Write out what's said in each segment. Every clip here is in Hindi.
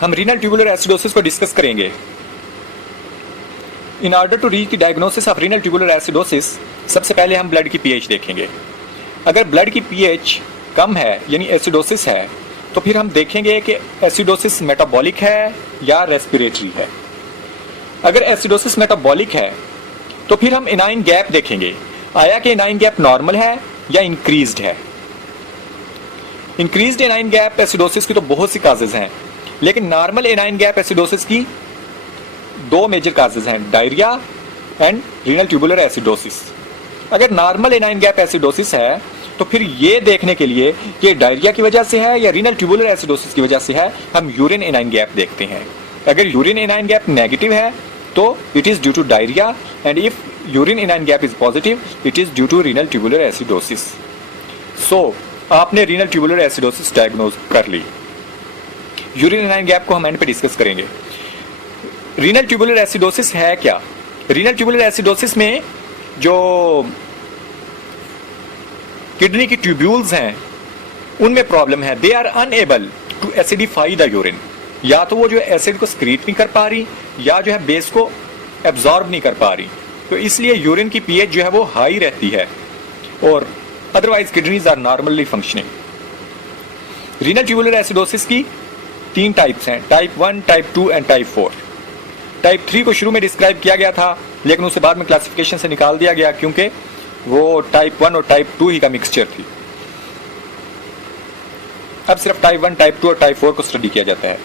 हम रीनल ट्यूबुलर एसिडोसिस को डिस्कस करेंगे। In order to reach the diagnosis of renal tubular acidosis, सबसे पहले हम ब्लड की पीएच देखेंगे। अगर ब्लड की पीएच कम है यानी एसिडोसिस है, तो फिर हम देखेंगे कि एसिडोसिस मेटाबॉलिक है या रेस्पिरेटरी है। अगर एसिडोसिस मेटाबॉलिक है तो फिर हम एनाइन गैप देखेंगे, आया कि एनाइन गैप नॉर्मल है या इंक्रीज्ड है। इंक्रीज्ड एनाइन गैप एसिडोसिस की तो बहुत सी काजेज हैं, लेकिन नॉर्मल एनाइन गैप एसिडोसिस की दो मेजर काजेज हैं, diarrhoea and renal tubular acidosis. अगर नॉर्मल एनाइन गैप एसिडोसिस है तो फिर ये देखने के लिए कि डायरिया की वजह से है या रीनल ट्यूबुलर एसिडोसिस की वजह से है, हम यूरिन एनाइन गैप देखते हैं। अगर यूरिन एनाइन गैप नेगेटिव है तो it is due to diarrhoea, and if urine anion gap is positive it is due to renal tubular acidosis. So आपने रीनल ट्यूबुलर एसिडोसिस डायग्नोज कर ली। यूरिन एनाइन गैप को हम एंड पे डिस्कस करेंगे। रीनल ट्यूबुलर एसिडोसिस है क्या? रीनल ट्यूबुलर एसिडोसिस में जो किडनी की ट्यूब्यूल्स हैं उनमें प्रॉब्लम है, they are unable to acidify the urine. या तो वो जो एसिड को स्क्रीट नहीं कर पा रही या जो है बेस को एब्जॉर्ब नहीं कर पा रही, तो इसलिए यूरिन की पीएच जो है वो हाई रहती है, और otherwise kidneys are normally functioning. Renal tubular acidosis की तीन टाइप्स हैं, type 1, type 2 and type 4। Type 3 को शुरू में डिस्क्राइब किया गया था, लेकिन उसे बाद में क्लासिफिकेशन से निकाल दिया गया क्योंकि वो टाइप 1 और टाइप 2 ही का मिक्सचर थी। अब सिर्फ टाइप 1, टाइप 2 और टाइप 4 को स्टडी किया जाता है।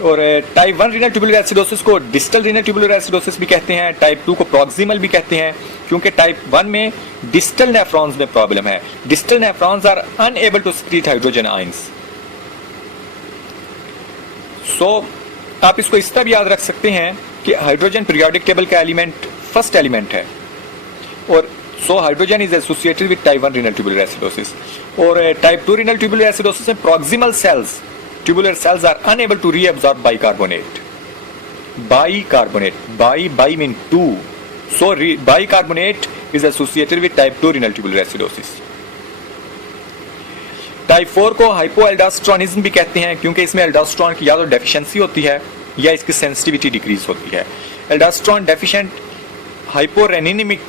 और टाइप 1 रीनल ट्यूबुलर एसिडोसिस को डिस्टल रीनल ट्यूबुलर एसिडोसिस भी कहते हैं, टाइप 2 को प्रॉक्सिमल भी कहते हैं, क्योंकि टाइप 1 में डिस्टल नेफ्रॉन्स में प्रॉब्लम है। Distal nephrons are unable to secrete hydrogen ions. So आप इसको इस तरह भी याद रख सकते हैं कि हाइड्रोजन पीरियोडिक टेबल का एलिमेंट फर्स्ट एलिमेंट है, और so hydrogen is associated with type 1 renal tubular acidosis. और टाइप 2 रीनल ट्यूबुलर एसिडोसिस में proximal cells, tubular cells are unable to reabsorb bicarbonate. Bi mean 2. So bicarbonate is associated with type 2 renal tubular acidosis. Type 4 को हाइपोएल्डोस्टेरोनिज्म भी कहते हैं, क्योंकि इसमें एल्डोस्टेरोन की या तो डेफिशिएंसी होती है या इसकी सेंसिटिविटी डिक्रीज होती है। एल्डोस्टेरोन डेफिशिएंट हाइपोरेनिनिमिक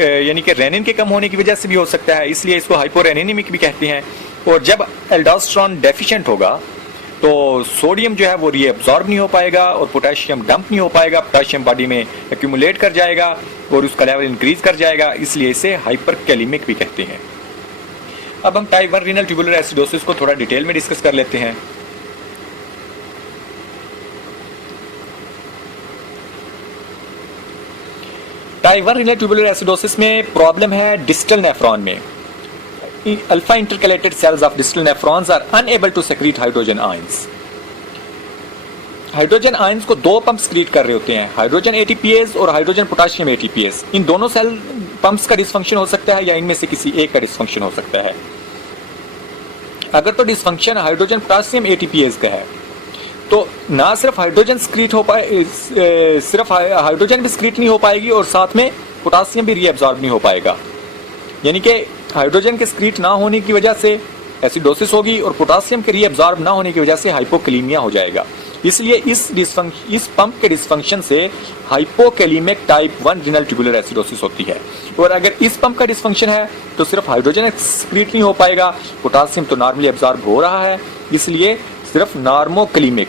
यानी कि रेनिन के कम होने की वजह से भी हो सकता है, इसलिए इसको हाइपोरेनिनिमिक भी कहते हैं। और जब एल्डोस्टेरोन डेफिशिएंट होगा तो सोडियम जो है वो रीअब्सॉर्ब नहीं हो पाएगा और पोटेशियम डंप नहीं हो पाएगा, पोटेशियम बॉडी में एक्यूमुलेट कर जाएगा और उसका लेवल इंक्रीज कर जाएगा, इसलिए इसे हाइपरकैलिमिक भी कहते हैं। अब हम टाइप 1 रीनल ट्यूबुलर एसिडोसिस को थोड़ा डिटेल में डिस्कस कर लेते हैं। टाइप 1 रीनल ट्यूबुलर एसिडोसिस में प्रॉब्लम है डिस्टल नेफ्रॉन में। Alpha intercalated cells of distal nephrons are unable to secrete hydrogen ions. Hydrogen ions को दो पंप स्क्रीट कर रहे होते हैं, हाइड्रोजन एटीपीएस और हाइड्रोजन पोटेशियम एटीपीएस। इन दोनों सेल पंप्स का डिसफंक्शन हो सकता है या इनमें से किसी एक का डिसफंक्शन हो सकता है। अगर तो डिसफंक्शन हाइड्रोजन पोटेशियम एटीपीएस का है तो ना सिर्फ हाइड्रोजन स्क्रीट हो पाए, सिर्फ हाइड्रोजन भी स्क्रीट नहीं हो पाएगी और साथ में पोटेशियम भी रीअब्सॉर्ब नहीं हो पाएगा। यानी कि हाइड्रोजन के स्क्रीट ना होने की वजह से एसिडोसिस होगी और पोटेशियम के रीअब्सॉर्ब ना होने की वजह से हाइपोकैलीमिया हो जाएगा। इसलिए इस पंप के डिसफंक्शन से हाइपोकैलीमिक टाइप 1 रीनल ट्यूबुलर एसिडोसिस होती है। और अगर इस पंप का डिसफंक्शन है तो सिर्फ हाइड्रोजन स्क्रीट नहीं हो पाएगा, पोटेशियम तो नॉर्मली एब्सॉर्ब हो रहा है, इसलिए सिर्फ नॉर्मोकैलीमिक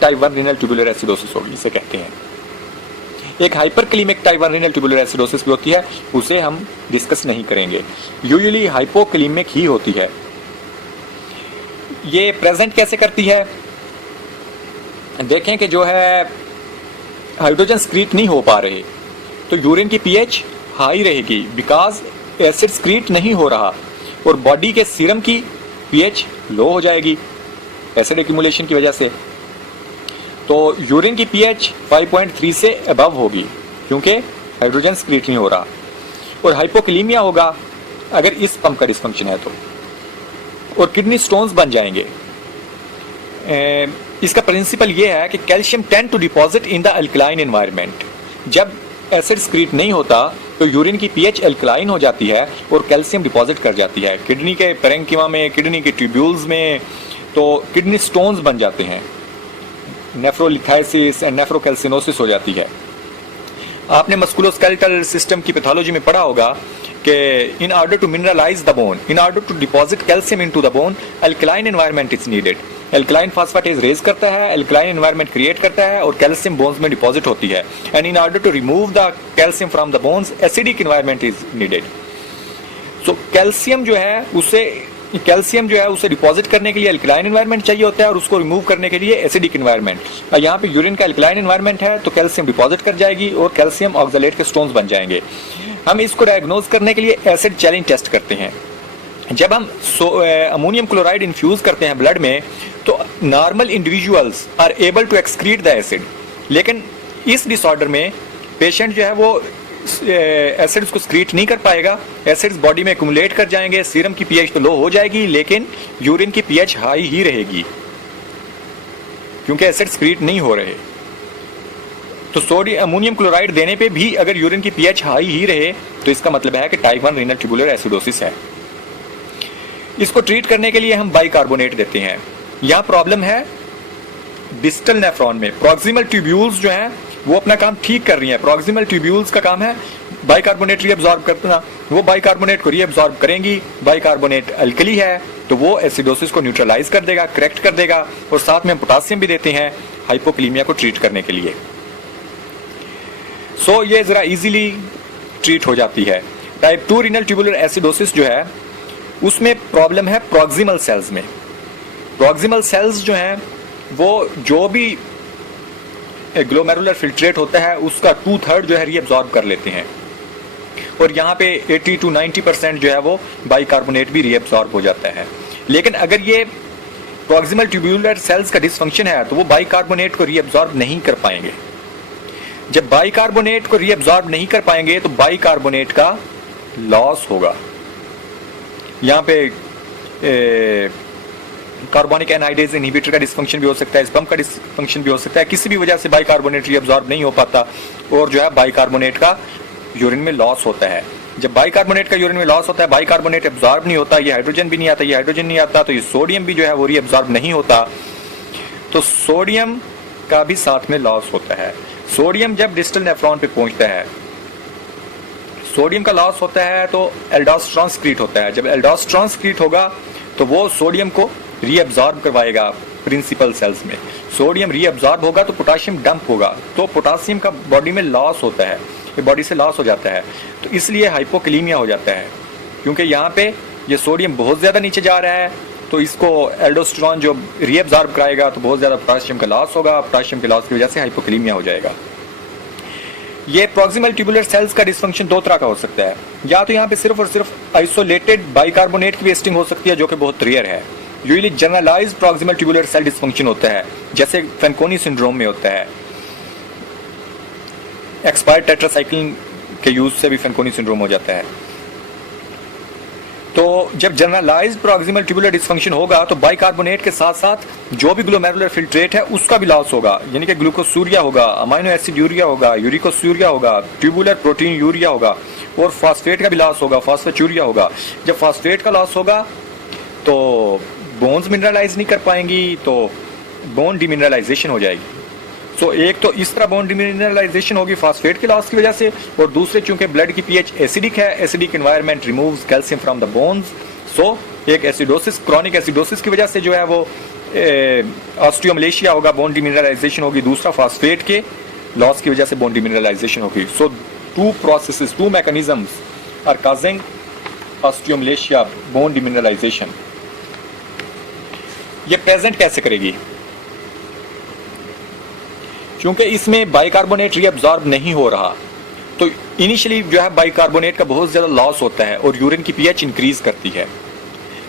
टाइप 1 रीनल ट्यूबुलर एसिडोसिस होगी, इसे कहते हैं। एक हाइपरकैलिमिक टाइप 1 रीनल ट्यूबुलर एसिडोसिस भी होती है, उसे हम डिस्कस नहीं करेंगे। यूजुअली हाइपोकैलिमिक ही होती है। ये प्रेजेंट कैसे करती है? देखें कि जो है हाइड्रोजन स्क्रीट नहीं हो पा रहे तो यूरिन की पीएच हाई रहेगी बिकॉज एसिड स्क्रीट नहीं हो रहा, और बॉडी के सीरम की पीएच लो हो जाएगी एसिड एक्यूमुलेशन की वजह से। तो यूरिन की पीएच 5.3 से अबव होगी क्योंकि हाइड्रोजन स्क्रीट नहीं हो रहा, और हाइपोकैलीमिया होगा अगर इस पंप का डिसफंक्शन है तो, और किडनी स्टोन्स बन जाएंगे। इसका प्रिंसिपल ये है कि calcium tend to deposit in the alkaline environment. जब एसिड स्क्रीट नहीं होता तो यूरिन की पीएच अल्कलाइन हो जाती है और कैल्शियम डिपॉजिट कर जाती है किडनी के पेरेंकिमा में, किडनी के ट्यूब्यूल्स में, तो किडनी स्टोन्स बन जाते हैं, नेफ्रोलिथाइसिस एंड नेफ्रोकैल्सिनोसिस हो जाती है। आपने मस्कुलोस्केलेटल सिस्टम की पैथोलॉजी में पढ़ा होगा कि in order to mineralize the bone, in order to deposit calcium into the bone, alkaline environment is needed. Alkaline phosphatase raise करता है, अल्कलाइन एनवायरनमेंट क्रिएट करता है और कैल्शियम बोन्स में डिपॉजिट होती है। And in order to remove the calcium from the bones, acidic environment is needed. So calcium जो है उसे डिपॉजिट करने के लिए अल्कलाइन एनवायरनमेंट चाहिए होता है और उसको रिमूव करने के लिए एसिडिक एनवायरनमेंट। यहाँ पे यूरिन का अल्कलाइन एनवायरनमेंट है तो कैल्शियम डिपॉजिट कर जाएगी और कैल्शियम ऑक्सलेट के स्टोन्स बन जाएंगे। हम इसको डायग्नोज करने के लिए एसिड चैलेंज टेस्ट करते हैं। जब हम अमोनियम क्लोराइड इन्फ्यूज करते हैं ब्लड में तो normal individuals are able to excrete the acid, लेकिन इस डिसऑर्डर में पेशेंट जो है वो एसिड्स को स्क्रीट नहीं कर पाएगा, एसिड्स बॉडी में एक्यूमुलेट कर जाएंगे, सीरम की पीएच तो लो हो जाएगी लेकिन यूरिन की पीएच हाई ही रहेगी क्योंकि एसिड स्क्रीट नहीं हो रहे। तो सोडियम अमोनियम क्लोराइड देने पे भी अगर यूरिन की पीएच हाई ही रहे तो इसका मतलब है कि टाइप 1 रीनल ट्यूबुलर एसिडोसिस है। इसको ट्रीट करने के लिए हम बाइकार्बोनेट देते हैं। यहां प्रॉब्लम है डिस्टल नेफ्रॉन में, प्रॉक्सिमल ट्यूब्यूल्स जो हैं वो अपना काम ठीक कर रही हैं। प्रॉक्सिमल ट्यूब्यूल्स का काम है बाइकार्बोनेट रीअब्सॉर्ब करना, वो बाइकार्बोनेट को रीअब्सॉर्ब करेंगी। बाइकार्बोनेट अल्कली है तो वो एसिडोसिस को न्यूट्रलाइज कर देगा, करेक्ट कर देगा और साथ में हम पोटासियम भी देते हैं हाइपोक्लीमिया को ट्रीट करने के लिए। सो ये जरा इजीली ट्रीट हो जाती है। टाइप 2 रीनल ट्यूबुलर एसिडोसिस जो है उसमें प्रॉब्लम है प्रॉक्सिमल सेल्स में। प्रॉक्सिमल सेल्स जो हैं वो जो भी ग्लोमेरुलर फिल्ट्रेट होता है उसका 2/3 जो है रीअब्सॉर्ब कर लेते हैं और यहाँ पे 80 to 90% जो है वो बाइकार्बोनेट भी रीअब्सॉर्ब हो जाता है। लेकिन अगर ये प्रॉक्सिमल ट्यूब्यूलर सेल्स का डिसफंक्शन है तो वो बाइकार्बोनेट को रीअब्सॉर्ब नहीं कर पाएंगे। जब बाइकार्बोनेट को रीअब्सॉर्ब नहीं कर पाएंगे तो बाइकार्बोनेट का लॉस होगा। यहाँ पे कार्बोनिक एनहाइड्रेज इनहिबिटर का डिसफंक्शन भी हो सकता है, स्पम्प का डिसफंक्शन भी हो सकता है, किसी भी वजह से बाइकार्बोनेट रीअब्सॉर्ब नहीं हो पाता और जो है बाइकार्बोनेट का यूरिन में लॉस होता है। जब बाइकार्बोनेट का यूरिन में लॉस होता है, बाइकार्बोनेट एब्सॉर्ब नहीं होता, ये हाइड्रोजन भी नहीं आता, ये हाइड्रोजन नहीं आता, तो ये सोडियम भी जो है वो रीअब्सॉर्ब नहीं होता, तो सोडियम का भी साथ में लॉस होता है। सोडियम जब डिस्टल नेफ्रॉन पे पहुंचता है, सोडियम का लॉस होता है तो एल्डोस्टेरोन सीक्रेट होता है। जब एल्डोस्टेरोन सीक्रेट होगा तो वो सोडियम को रीअब्सॉर्ब करवाएगा प्रिंसिपल सेल्स में। सोडियम रीअब्सॉर्ब होगा तो पोटाशियम डंप होगा, तो पोटासियम का बॉडी में लॉस होता है, ये बॉडी से लॉस हो जाता है, तो इसलिए हाइपोक्लीमिया हो जाता है क्योंकि यहाँ पे ये सोडियम बहुत ज्यादा नीचे जा रहा है तो इसको एल्डोस्टेरोन जो रीअब्सॉर्ब कराएगा तो बहुत ज्यादा पोटाशियम का लॉस होगा, पोटाशियम के लॉस की वजह से हाइपोक्लीमिया हो जाएगा। ये प्रॉक्सिमल ट्यूबुलर सेल्स का डिसफंक्शन दो तरह का हो सकता है, या तो यहाँ पे सिर्फ और सिर्फ आइसोलेटेड बाइकार्बोनेट की वेस्टिंग हो सकती है जो कि बहुत रेयर है। Usually generalized proximal tubular cell dysfunction होता है जैसे फैनकोनी सिंड्रोम में होता है। एक्सपायर्ड टेट्रासाइक्लिन के यूज से भी फैनकोनी सिंड्रोम हो जाता है। तो जब जनरलाइज्ड प्रॉक्सिमल ट्यूबुलर डिसफंक्शन होगा तो बाइकार्बोनेट के साथ साथ जो भी ग्लोमेरुलर फिल्ट्रेट है उसका भी लॉस होगा, यानी कि ग्लूकोसूरिया होगा, अमाइनो एसिड यूरिया होगा, यूरिकोसूरिया होगा, ट्यूबुलर प्रोटीन यूरिया होगा और फॉस्फेट का भी लॉस होगा, फॉस्फेचूरिया होगा। जब फॉस्फेट का लॉस होगा तो बोन्स मिनरलाइज नहीं कर पाएंगी तो बोन डिमिनरलाइजेशन हो जाएगी। सो एक तो इस तरह बोन डिमिनरलाइजेशन होगी फॉस्फेट के लॉस की वजह से, और दूसरे चूंकि ब्लड की पीएच एसिडिक है, acidic environment removes calcium from the bones, so एक एसिडोसिस, क्रॉनिक एसिडोसिस की वजह से जो है वो ऑस्टियोमलेशिया होगा, बोन डिमिनरलाइजेशन होगी। दूसरा फॉस्फेट के लॉस की वजह से बोन डिमिनरलाइजेशन होगी। So two processes, two mechanisms are causing osteomalacia, bone demineralisation. ये प्रेजेंट कैसे करेगी? क्योंकि इसमें बाइकार्बोनेट रीअब्सॉर्ब नहीं हो रहा तो इनिशियली जो है बाइकार्बोनेट का बहुत ज्यादा लॉस होता है और यूरिन की पीएच इंक्रीज करती है,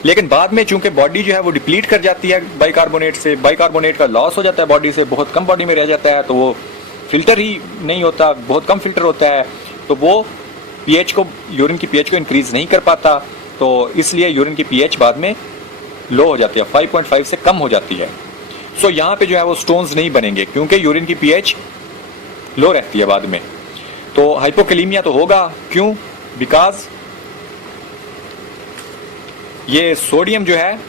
लेकिन बाद में चूंकि बॉडी जो है वो डिप्लीट कर जाती है बाइकार्बोनेट से, बाइकार्बोनेट का लॉस हो जाता है बॉडी से, बहुत कम बॉडी में रह जाता है, तो वो फिल्टर ही नहीं होता, बहुत कम फिल्टर होता है, तो वो पीएच को, यूरिन की पीएच को इंक्रीज नहीं कर पाता, तो इसलिए यूरिन की पीएच बाद में लो हो जाती है, 5.5 से कम हो जाती है। सो यहाँ पे जो है वो स्टोन्स नहीं बनेंगे क्योंकि यूरिन की पीएच लो रहती है बाद में। तो हाइपोकैलीमिया तो होगा, क्यों? बिकॉज ये सोडियम जो है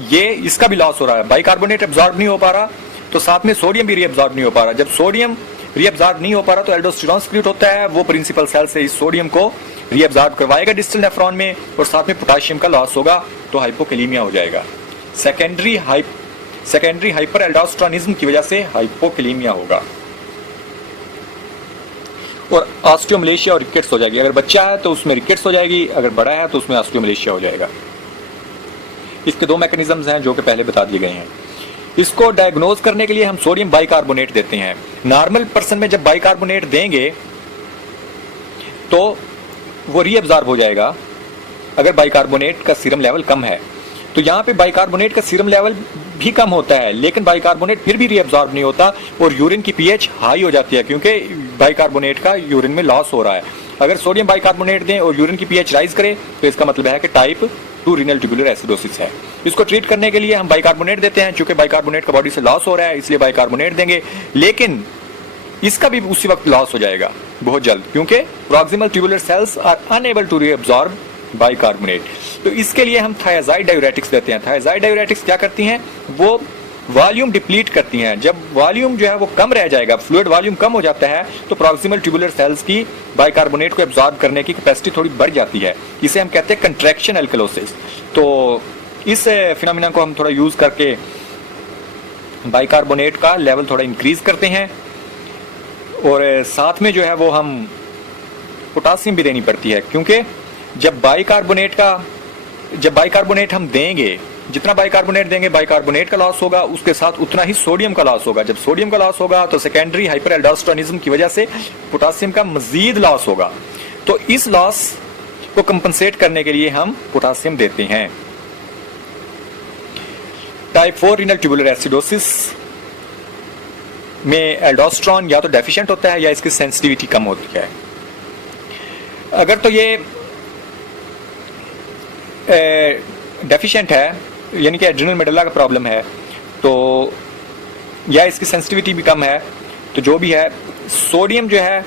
ये इसका भी लॉस हो रहा है, बाइकार्बोनेट एब्जॉर्ब नहीं हो पा रहा तो साथ में सोडियम भी रीअब्जॉर्ब नहीं हो पा रहा। जब सोडियम रीअब्जॉर्ब नहीं हो पा रहा तो एल्डोस्टेरोन सिक्रीट होता है, वो प्रिंसिपल सेल से इस सोडियम को रीअब्जॉर्ब करवाएगा डिस्टल नेफ्रॉन में और साथ में पोटाशियम का लॉस होगा तो हाइपोकैलीमिया हो जाएगा। सेकेंडरी हाइपर एल्डोस्टेरोनिज्म की वजह से हाइपोकैलीमिया होगा और ऑस्टियोमलेशिया और रिकेट्स हो जाएगी। अगर बच्चा है तो उसमें रिकेट्स हो जाएगी, अगर बड़ा है तो उसमें ऑस्टियोमलेशिया हो जाएगा। इसके दो मैकेनिज्म्स हैं जो कि पहले बता दिए गए हैं। इसको डायग्नोज करने के लिए हम सोडियम बाइकार्बोनेट देते हैं। नॉर्मल पर्सन में जब बाइकार्बोनेट देंगे तो वो रीअब्जॉर्ब हो जाएगा अगर बाइकार्बोनेट का सीरम लेवल कम है। तो यहाँ पे बाइकार्बोनेट का सीरम लेवल भी कम होता है लेकिन बाइकार्बोनेट फिर भी रीअब्जॉर्ब नहीं होता और यूरिन की पीएच हाई हो जाती है क्योंकि बाइकार्बोनेट का यूरिन में लॉस हो रहा है। अगर सोडियम बाइकार्बोनेट दें और यूरिन की पीएच राइज करे तो इसका मतलब है कि टाइप 2 रीनल ट्यूबुलर एसिडोसिस है। इसको ट्रीट करने के लिए हम बाइकार्बोनेट देते हैं, चूंकि बाइकार्बोनेट का बॉडी से लॉस हो रहा है इसलिए बाइकार्बोनेट देंगे, लेकिन इसका भी उसी वक्त लॉस हो जाएगा बहुत जल्द क्योंकि proximal tubular cells are unable to reabsorb bicarbonate. तो इसके लिए हम थायाजाइड डायूरेटिक्स देते हैं। थायाजाइड डायूरेटिक्स क्या करती हैं, वो वॉल्यूम डिप्लीट करती हैं। जब वॉल्यूम जो है वो कम रह जाएगा, फ्लूइड वॉल्यूम कम हो जाता है तो प्रॉक्सिमल ट्यूबुलर सेल्स की बाइकार्बोनेट को एब्जॉर्ब करने की कैपेसिटी थोड़ी बढ़ जाती है। इसे हम कहते हैं कंट्रैक्शन एल्कलोसिस। तो इस फिनोमिना को हम थोड़ा यूज करके बाइकार्बोनेट का लेवल थोड़ा इंक्रीज करते हैं और साथ में जो है वो हम पोटासियम भी देनी पड़ती है क्योंकि जब बाइकार्बोनेट हम देंगे, जितना बाइकार्बोनेट देंगे बाइकार्बोनेट का लॉस होगा, उसके साथ उतना ही सोडियम का लॉस होगा। जब सोडियम का लॉस होगा तो सेकेंडरी हाइपर एल्डोस्टेरोनिज्म की वजह से पोटासियम का मजीद लॉस होगा। तो इस लॉस को कंपनसेट करने के लिए हम पोटासियम देते हैं। टाइप 4 रीनल ट्यूबुलर एसिडोसिस में एल्डोस्टेरोन या तो डेफिशिएंट होता है या इसकी सेंसिटिविटी कम होती है। अगर तो ये डेफिशिएंट है यानी कि एड्रिनल मेडुला का प्रॉब्लम है तो या इसकी सेंसिटिविटी भी कम है तो जो भी है सोडियम जो है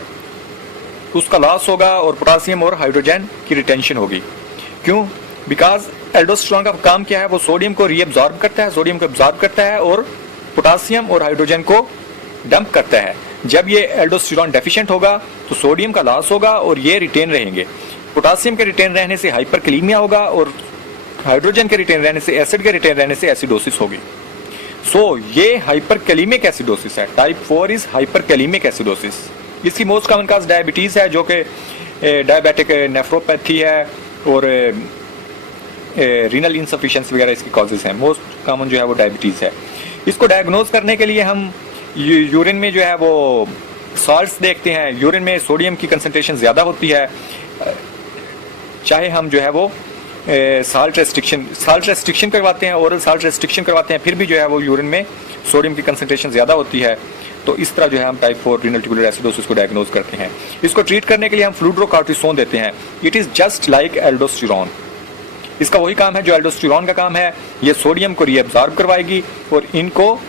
उसका लॉस होगा और पोटासियम और हाइड्रोजन की रिटेंशन होगी। क्यों? बिकॉज एल्डोस्टेरोन का काम क्या है, वो सोडियम को रीअब्सॉर्ब करता है, सोडियम को एब्सॉर्ब करता है और पोटासियम और हाइड्रोजन को डंप करता है। जब ये एल्डोस्टेरोन डेफिशिएंट होगा तो सोडियम का लॉस होगा और ये रिटेन रहेंगे। पोटासियम के रिटेन रहने से हाइपरकैलीमिया होगा और हाइड्रोजन के रिटेन रहने से, एसिड के रिटेन रहने से एसिडोसिस होगी। सो ये हाइपरकैलीमिक एसिडोसिस है। Type 4 is hyperkalemic acidosis. इसकी मोस्ट कॉमन काज डायबिटीज है जो कि डायबिटिक नेफ्रोपैथी है और रीनल इनसफिशिएंसी वगैरह इसकी कॉजेज हैं। मोस्ट कॉमन जो है वो डायबिटीज है। इसको डायग्नोज करने के लिए हम यूरिन में जो है वो सॉल्ट्स देखते हैं। यूरिन में सोडियम की कंसंट्रेशन ज़्यादा होती है, चाहे हम जो है वो साल्ट रेस्ट्रिक्शन करवाते हैं, ओरल साल्ट रेस्ट्रिक्शन करवाते हैं, फिर भी जो है वो यूरिन में सोडियम की कंसंट्रेशन ज़्यादा होती है। तो इस तरह जो है हम टाइप 4 रीनल ट्यूबुलर एसिडोसिस को डायग्नोज करते हैं। इसको ट्रीट करने के लिए हम फ्लूइडोकॉर्टिसोन देते हैं। It is just like aldosterone. इसका वही काम है जो एल्डोस्टेरोन का काम है। ये सोडियम को रीअब्सॉर्ब करवाएगी और इनको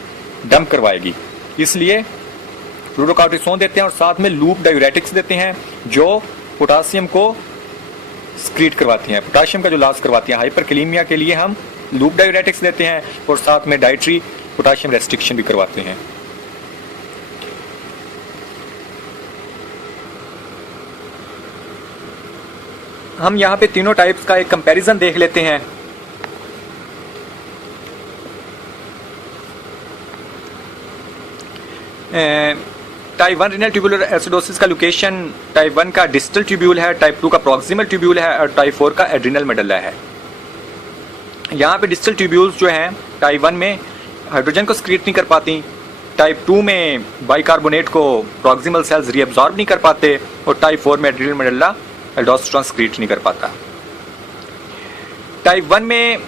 डंप करवाएगी, इसलिए फ्लूइडोकॉर्टिसोन देते हैं और साथ में लूप डायूरेटिक्स देते हैं जो पोटासियम को स्क्रीट करवाती हैं, पोटाशियम का जो लॉस करवाती हैं। हाइपरकैलीमिया के लिए हम लूप डायूरेटिक्स देते हैं और साथ में डाइटरी पोटाशियम रेस्ट्रिक्शन भी करवाते हैं। हम यहाँ पे तीनों टाइप्स का एक कंपैरिजन देख लेते हैं। टाइप 1 रीनल ट्यूबुलर एसिडोसिस का लोकेशन टाइप 1 का डिस्टल ट्यूब्यूल है, टाइप 2 का प्रॉक्सिमल ट्यूब्यूल है और टाइप 4 का एड्रिनल मेडुला है। यहाँ पे डिस्टल ट्यूब्यूल्स जो हैं टाइप 1 में हाइड्रोजन को स्क्रीट नहीं कर पाती, टाइप 2 में बाइकार्बोनेट को प्रॉक्सिमल सेल्स रीअब्सॉर्ब नहीं कर पाते और टाइप 4 में एड्रिनल मेडुला एल्डोस्टेरोन स्क्रीट नहीं कर पाता। टाइप 1 में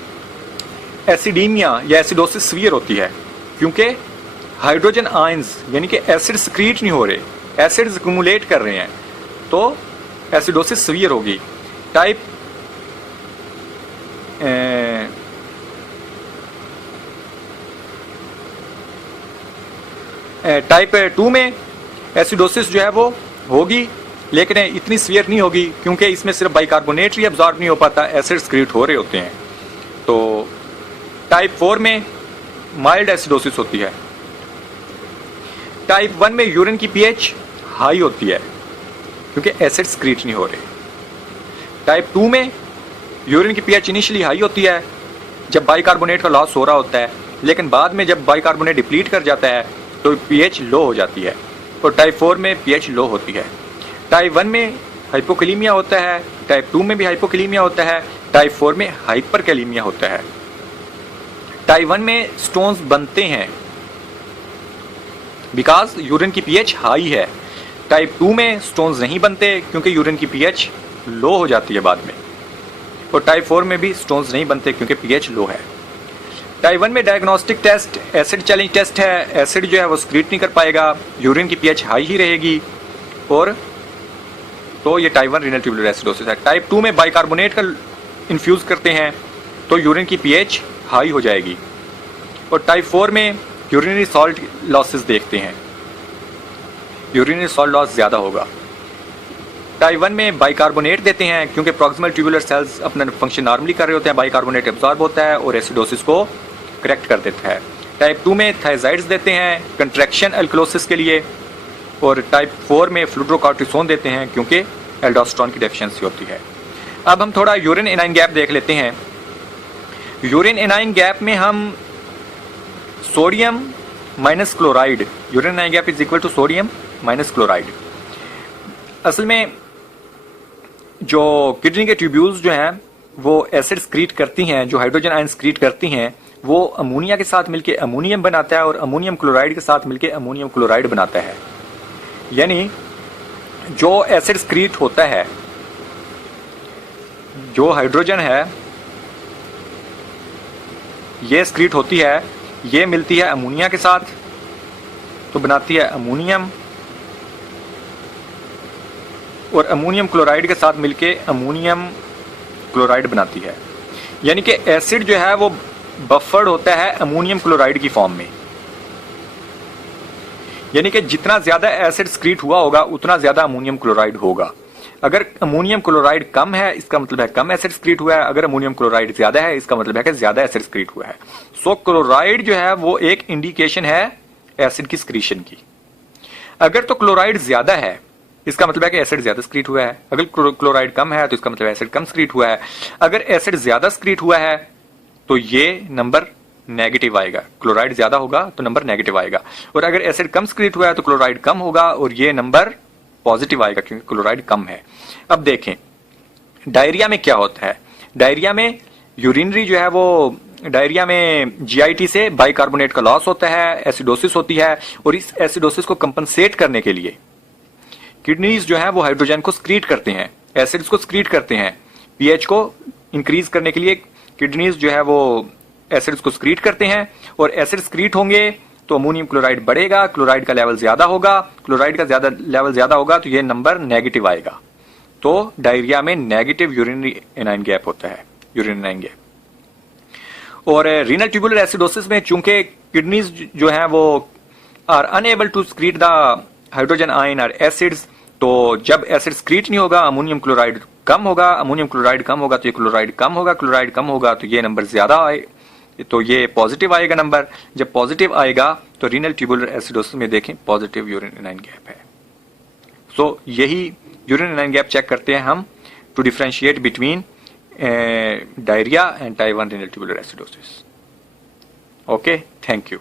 एसिडीमिया या एसिडोसिस सीवियर होती है क्योंकि हाइड्रोजन आयंस यानी कि एसिड स्क्रीट नहीं हो रहे, एसिड्स एक्यूमुलेट कर रहे हैं, तो एसिडोसिस सीवियर होगी। टाइप 2 में एसिडोसिस जो है वो होगी लेकिन इतनी सीवियर नहीं होगी क्योंकि इसमें सिर्फ बाइकार्बोनेट रीअब्सॉर्ब नहीं हो पाता, एसिड स्क्रीट हो रहे होते हैं। तो टाइप 4 में माइल्ड एसिडोसिस होती है। टाइप 1 में यूरिन की पीएच हाई होती है क्योंकि एसिड स्क्रीट नहीं हो रहे। टाइप 2 में यूरिन की पीएच इनिशियली हाई होती है जब बाइकार्बोनेट का लॉस हो रहा होता है, लेकिन बाद में जब बाइकार्बोनेट डिप्लीट कर जाता है तो पीएच लो हो जाती है, और टाइप 4 में पीएच लो होती है। टाइप 1 में हाइपोकैलीमिया होता है, टाइप 2 में भी हाइपोकैलीमिया होता है, टाइप 4 में हाइपरकैलीमिया होता है। टाइप 1 में स्टोन्स बनते हैं बिकॉज यूरिन की पीएच हाई है। टाइप 2 में स्टोन्स नहीं बनते क्योंकि यूरिन की पीएच लो हो जाती है बाद में, और टाइप 4 में भी स्टोन्स नहीं बनते क्योंकि पीएच लो है। टाइप 1 में diagnostic test acid challenge test है, एसिड जो है वो स्क्रीट नहीं कर पाएगा, यूरिन की पीएच हाई ही रहेगी, और तो ये टाइप 1 रीनल ट्यूबुलर एसिडोसिस है। टाइप 2 में बाइकार्बोनेट का इन्फ्यूज करते हैं तो यूरिन की पीएच हाई हो जाएगी, और टाइप 4 में यूरिनरी सॉल्ट लॉसेस देखते हैं, यूरिनरी सॉल्ट लॉस ज़्यादा होगा। टाइप 1 में बाइकार्बोनेट देते हैं क्योंकि प्रॉक्सिमल ट्यूबुलर सेल्स अपना फंक्शन नॉर्मली कर रहे होते हैं, बाइकार्बोनेट एब्जॉर्ब होता है और एसिडोसिस को करेक्ट कर देता है। टाइप 2 में थायजाइड्स देते हैं कंट्रैक्शन एल्कलोसिस के लिए, और टाइप 4 में फ्लूड्रोकॉर्टिसोन देते हैं क्योंकि एल्डोस्टेरोन की डेफिशिएंसी होती है। अब हम थोड़ा यूरिन एनाइन गैप देख लेते हैं। यूरिन एनाइन गैप में हम sodium minus chloride, urine anion gap is equal to sodium minus chloride. असल में जो किडनी के ट्यूब्यूल्स जो हैं वो एसिड स्क्रीट करती हैं, जो हाइड्रोजन आयन स्क्रीट करती हैं, वो अमोनिया के साथ मिलके अमोनियम बनाता है और अमोनियम क्लोराइड के साथ मिलके अमोनियम क्लोराइड बनाता है। यानी जो एसिड स्क्रीट होता है, जो हाइड्रोजन है ये स्क्रीट होती है, ये मिलती है अमोनिया के साथ तो बनाती है अमोनियम, और अमोनियम क्लोराइड के साथ मिलके अमोनियम क्लोराइड बनाती है। यानी कि एसिड जो है वो बफर्ड होता है अमोनियम क्लोराइड की फॉर्म में। यानी कि जितना ज्यादा एसिड स्क्रीट हुआ होगा उतना ज्यादा अमोनियम क्लोराइड होगा। अगर अमोनियम क्लोराइड कम है इसका मतलब है कम एसिड स्क्रीट हुआ है, अगर अमोनियम क्लोराइड ज्यादा है इसका मतलब है कि ज्यादा एसिड स्क्रीट हुआ है। सो क्लोराइड जो है वो एक इंडिकेशन है एसिड की स्क्रीशन की। अगर तो क्लोराइड ज्यादा है इसका मतलब है कि एसिड ज्यादा स्क्रीट हुआ है, अगर क्लोराइड कम है तो इसका मतलब एसिड कम स्क्रीट हुआ है। अगर एसिड ज्यादा स्क्रीट हुआ है तो ये नंबर नेगेटिव आएगा, क्लोराइड ज्यादा होगा तो नंबर नेगेटिव आएगा, और अगर एसिड कम स्क्रीट हुआ है तो क्लोराइड कम होगा और ये नंबर पॉजिटिव आएगा क्योंकि क्लोराइड कम है। अब देखें डायरिया में क्या होता है। डायरिया में यूरिनरी जो है वो, डायरिया में जीआईटी से बाइकार्बोनेट का लॉस होता है, एसिडोसिस होती है, और इस एसिडोसिस को कंपनसेट करने के लिए किडनीज जो है वो हाइड्रोजन को स्क्रीट करते हैं, एसिड्स को स्क्रीट करते हैं। पीएच को इंक्रीज करने के लिए किडनीज जो है वो एसिड्स को स्क्रीट करते हैं, और एसिड स्क्रीट होंगे तो अमोनियम क्लोराइड बढ़ेगा, क्लोराइड का लेवल ज्यादा होगा, क्लोराइड का लेवल ज्यादा होगा तो ये नंबर नेगेटिव आएगा। तो डायरिया में नेगेटिव यूरिनरी एनाइन गैप होता है, यूरिन एनाइन गैप। और रीनल ट्यूबुलर एसिडोसिस में चूंकि किडनीज जो है वो are unable to secrete the hydrogen ion और एसिड्स, तो जब एसिड स्क्रीट नहीं होगा अमोनियम क्लोराइड कम होगा, अमोनियम क्लोराइड कम होगा तो ये क्लोराइड कम होगा, क्लोराइड कम होगा तो ये नंबर ज्यादा आए, तो ये पॉजिटिव आएगा नंबर। जब पॉजिटिव आएगा तो रीनल ट्यूबुलर एसिडोसिस में देखें पॉजिटिव यूरिन एनाइन गैप है। सो यही यूरिन एनाइन गैप चेक करते हैं हम to differentiate between diarrhoea and type 1 renal tubular acidosis. Okay, thank you.